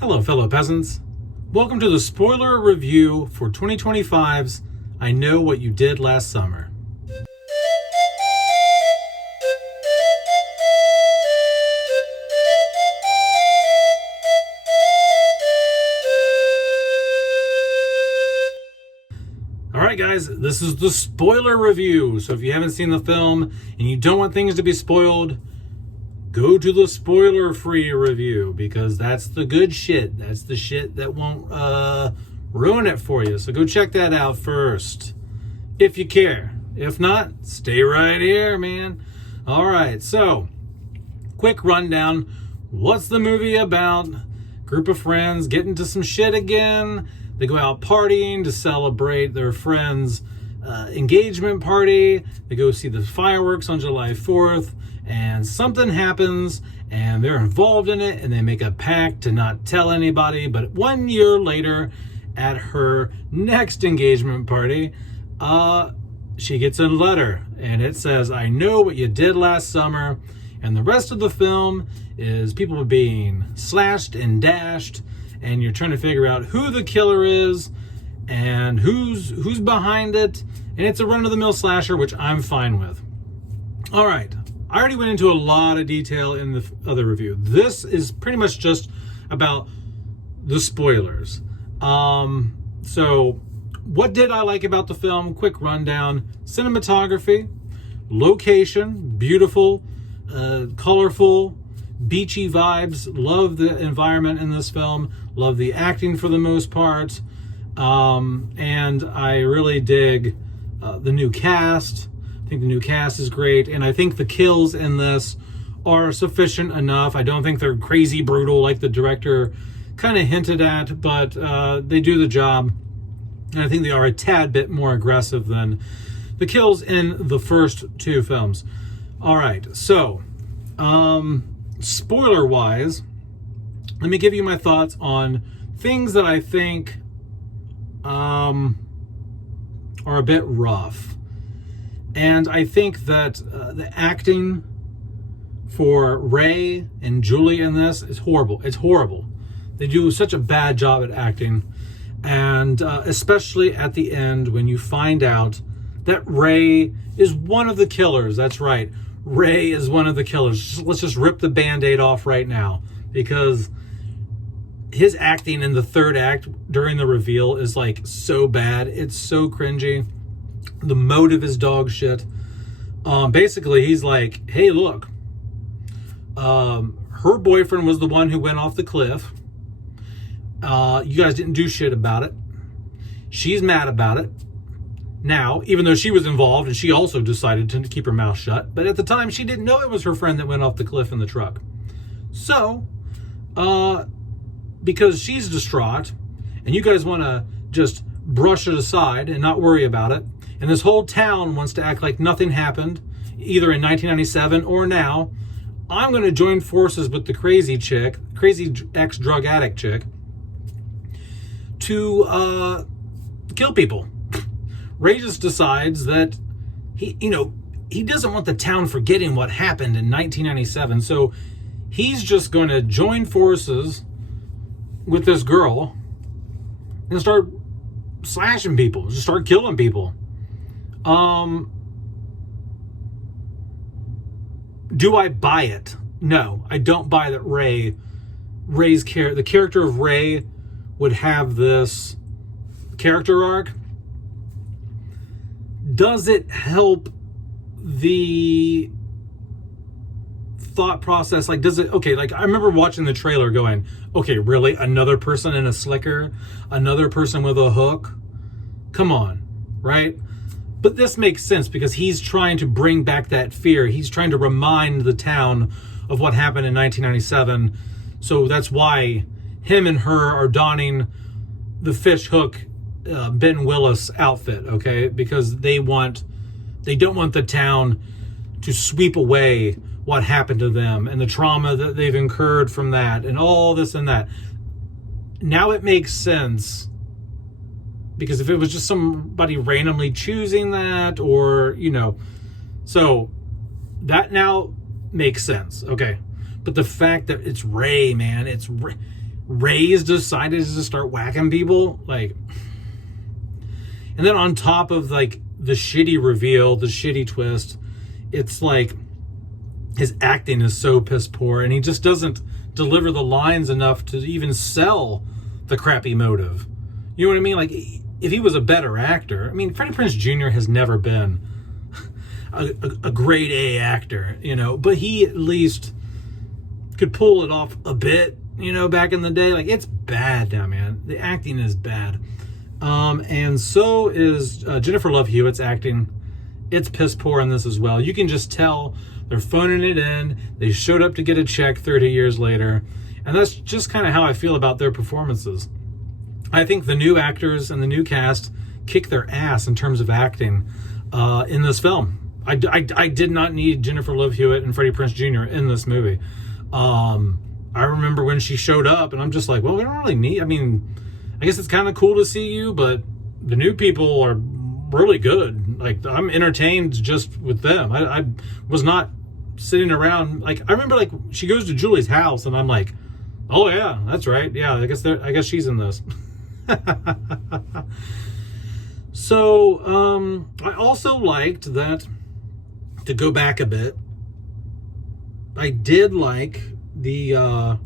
Hello, fellow peasants. Welcome to the spoiler review for 2025's I Know What You Did Last Summer. Alright guys, this is the spoiler review. So if you haven't seen the film and you don't want things to be spoiled, go to the spoiler-free review, because that's the good shit. That's the shit that won't ruin it for you. So go check that out first, if you care. If not, stay right here, man. All right, so quick rundown. What's the movie about? Group of friends get into some shit again. They go out partying to celebrate their friend's engagement party. They go see the fireworks on July 4th. And something happens, and they're involved in it, and they make a pact to not tell anybody. But 1 year later, at her next engagement party, she gets a letter, and it says, "I know what you did last summer." And the rest of the film is people being slashed and dashed, and you're trying to figure out who the killer is and who's behind it. And it's a run-of-the-mill slasher, which I'm fine with. All right. I already went into a lot of detail in the other review. This is pretty much just about the spoilers. So what did I like about the film? Quick rundown. Cinematography, location, beautiful, colorful, beachy vibes. Love the environment in this film. Love the acting for the most part. And I really dig the new cast. I think the new cast is great, and I think the kills in this are sufficient enough. I don't think they're crazy brutal like the director kind of hinted at, but they do the job. And I think they are a tad bit more aggressive than the kills in the first two films. All right, so spoiler-wise, let me give you my thoughts on things that I think are a bit rough. And I think that the acting for Ray and Julie in this is horrible. It's horrible. They do such a bad job at acting. And especially at the end when you find out that Ray is one of the killers. That's right. Ray is one of the killers. Let's just rip the Band-Aid off right now. Because his acting in the third act during the reveal is like so bad. It's so cringy. The motive is dog shit. Basically, he's like, hey, look, her boyfriend was the one who went off the cliff. You guys didn't do shit about it. She's mad about it now, even though she was involved and she also decided to keep her mouth shut. But at the time, she didn't know it was her friend that went off the cliff in the truck. So, because she's distraught and you guys want to just brush it aside and not worry about it, and this whole town wants to act like nothing happened, either in 1997 or now, I'm going to join forces with the crazy ex-drug addict chick, to kill people. Ray just decides that he doesn't want the town forgetting what happened in 1997, so he's just going to join forces with this girl and start slashing people, just start killing people. Do I buy it? No, I don't buy that the character of Ray would have this character arc. Does it help the thought process? Like, does it, okay, like I remember watching the trailer going, okay, really? Another person in a slicker? Another person with a hook? Come on, right? But this makes sense because he's trying to bring back that fear. He's trying to remind the town of what happened in 1997. So that's why him and her are donning the fish hook Ben Willis outfit, okay? Because they don't want the town to sweep away what happened to them and the trauma that they've incurred from that and all this and that. Now it makes sense. Because if it was just somebody randomly choosing that, or, so that now makes sense. Okay. But the fact that it's Ray, man, Ray's decided to start whacking people, like, and then on top of like the shitty reveal, the shitty twist, it's like his acting is so piss poor, and he just doesn't deliver the lines enough to even sell the crappy motive. You know what I mean? Like, if he was a better actor, I mean, Freddie Prinze Jr. has never been a grade A actor, you know, but he at least could pull it off a bit, you know, back in the day. Like, it's bad now, man. The acting is bad. And so is Jennifer Love Hewitt's acting. It's piss poor in this as well. You can just tell they're phoning it in. They showed up to get a check 30 years later. And that's just kind of how I feel about their performances. I think the new actors and the new cast kick their ass in terms of acting in this film. I did not need Jennifer Love Hewitt and Freddie Prinze Jr. in this movie. I remember when she showed up, and I'm just like, well, we don't really need, I mean, I guess it's kind of cool to see you, but the new people are really good. Like, I'm entertained just with them. I was not sitting around, like, I remember, like, she goes to Julie's house, and I'm like, oh yeah, that's right. Yeah, I guess she's in this. So, I also liked that, to go back a bit, I did like the,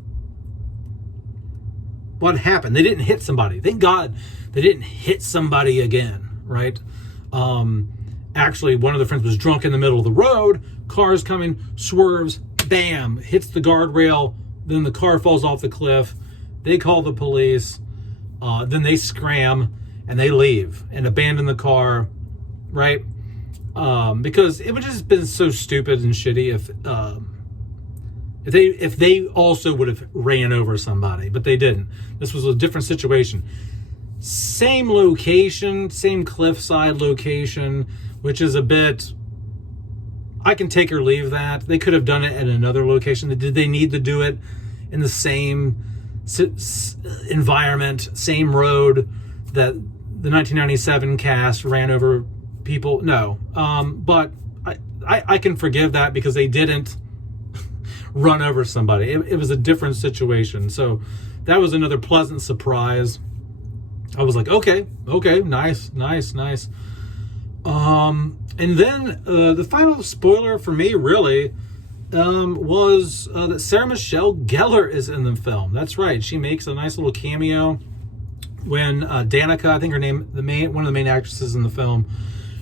what happened. They didn't hit somebody. Thank God they didn't hit somebody again, right? Actually, one of the friends was drunk in the middle of the road, car's coming, swerves, bam, hits the guardrail, then the car falls off the cliff. They call the police, then they scram, and they leave and abandon the car, right? Because it would just been so stupid and shitty if they also would have ran over somebody, but they didn't. This was a different situation. Same location, same cliffside location, which is a bit, I can take or leave that. They could have done it at another location. Did they need to do it in the same environment, same road that the 1997 cast ran over people? No. But I can forgive that because they didn't run over somebody. It was a different situation. So that was another pleasant surprise. I was like, okay, nice. And then the final spoiler for me really was that Sarah Michelle Gellar is in the film. That's right. She makes a nice little cameo when Danica, I think her name, one of the main actresses in the film,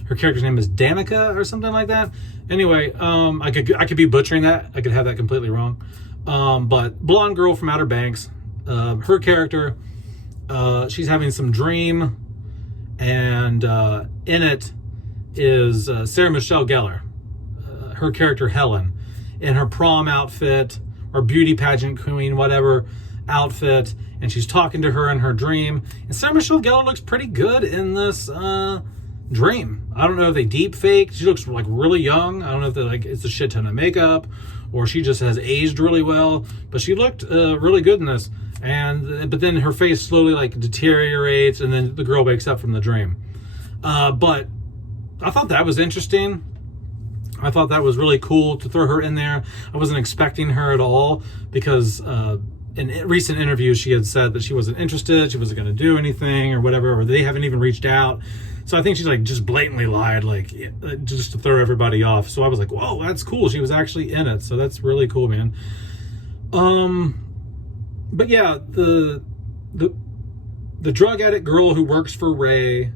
her character's name is Danica or something like that. Anyway, I could be butchering that. I could have that completely wrong. But blonde girl from Outer Banks, her character, she's having some dream, and in it is Sarah Michelle Gellar, her character Helen, in her prom outfit or beauty pageant queen, whatever outfit, and she's talking to her in her dream. And Sarah Michelle Gellar looks pretty good in this dream. I don't know if they deep faked. She looks like really young. I don't know if like it's a shit ton of makeup or she just has aged really well, but she looked really good in this. But then her face slowly like deteriorates, and then the girl wakes up from the dream. But I thought that was interesting. I thought that was really cool to throw her in there. I wasn't expecting her at all because in recent interviews she had said that she wasn't interested, she wasn't going to do anything or whatever, or they haven't even reached out. So I think she's like just blatantly lied, like just to throw everybody off. So I was like, whoa, that's cool. She was actually in it. So that's really cool, man. But yeah, the drug addict girl who works for Ray,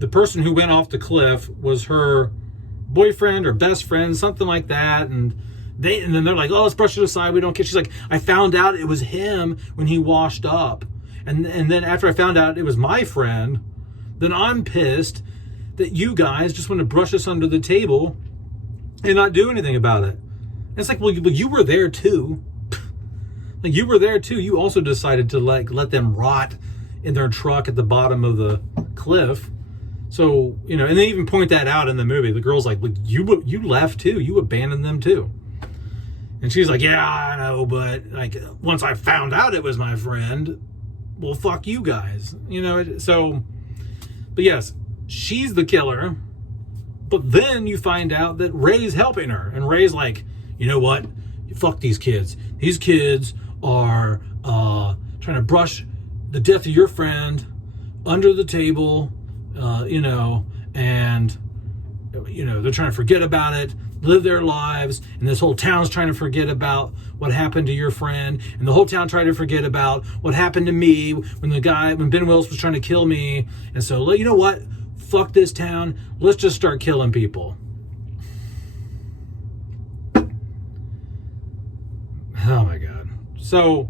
the person who went off the cliff was her boyfriend or best friend, something like that. And then they're like, oh, let's brush it aside. We don't care. She's like, I found out it was him when he washed up. And then after I found out it was my friend, then I'm pissed that you guys just want to brush us under the table and not do anything about it. And it's like, well, you were there too. Like, you were there too. You also decided to like let them rot in their truck at the bottom of the cliff. So, you know, and they even point that out in the movie. The girl's like, you left too. You abandoned them too. And she's like, yeah, I know, but like once I found out it was my friend, well, fuck you guys. You know, so, but yes, she's the killer. But then you find out that Ray's helping her. And Ray's like, you know what? fuck these kids. These kids are trying to brush the death of your friend under the table, you know, and, you know, they're trying to forget about it, live their lives, and this whole town's trying to forget about what happened to your friend, and the whole town tried to forget about what happened to me when Ben Willis was trying to kill me. And so, you know what? Fuck this town. Let's just start killing people. Oh my God. So,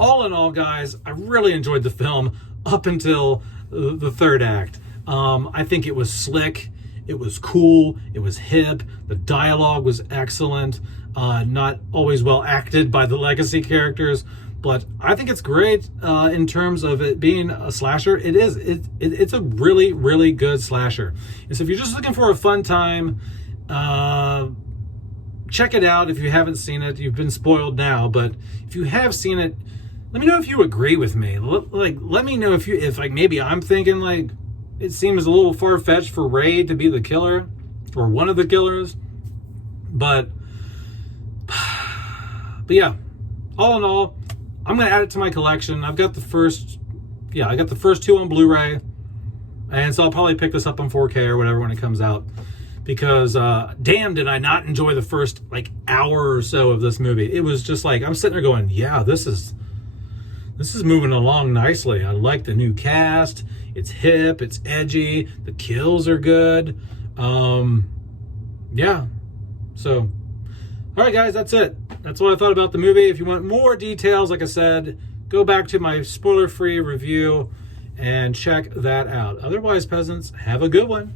all in all, guys, I really enjoyed the film up until the third act. I think it was slick. It was cool. It was hip. The dialogue was excellent. Not always well acted by the legacy characters, but I think it's great in terms of it being a slasher. It is. It's a really, really good slasher. And so if you're just looking for a fun time, check it out. If you haven't seen it, you've been spoiled now. But if you have seen it, let me know if you agree with me. Let me know if maybe I'm thinking like it seems a little far-fetched for Ray to be the killer or one of the killers. But yeah, all in all, I'm gonna add it to my collection. I got the first two on Blu-ray, and so I'll probably pick this up on 4K or whatever when it comes out. Because damn, did I not enjoy the first like hour or so of this movie. It was just like I'm sitting there going, yeah, this is moving along nicely. I like the new cast. It's hip, it's edgy, the kills are good. Yeah. So, all right, guys, that's it. That's what I thought about the movie. If you want more details, like I said, go back to my spoiler-free review and check that out. Otherwise, peasants, have a good one.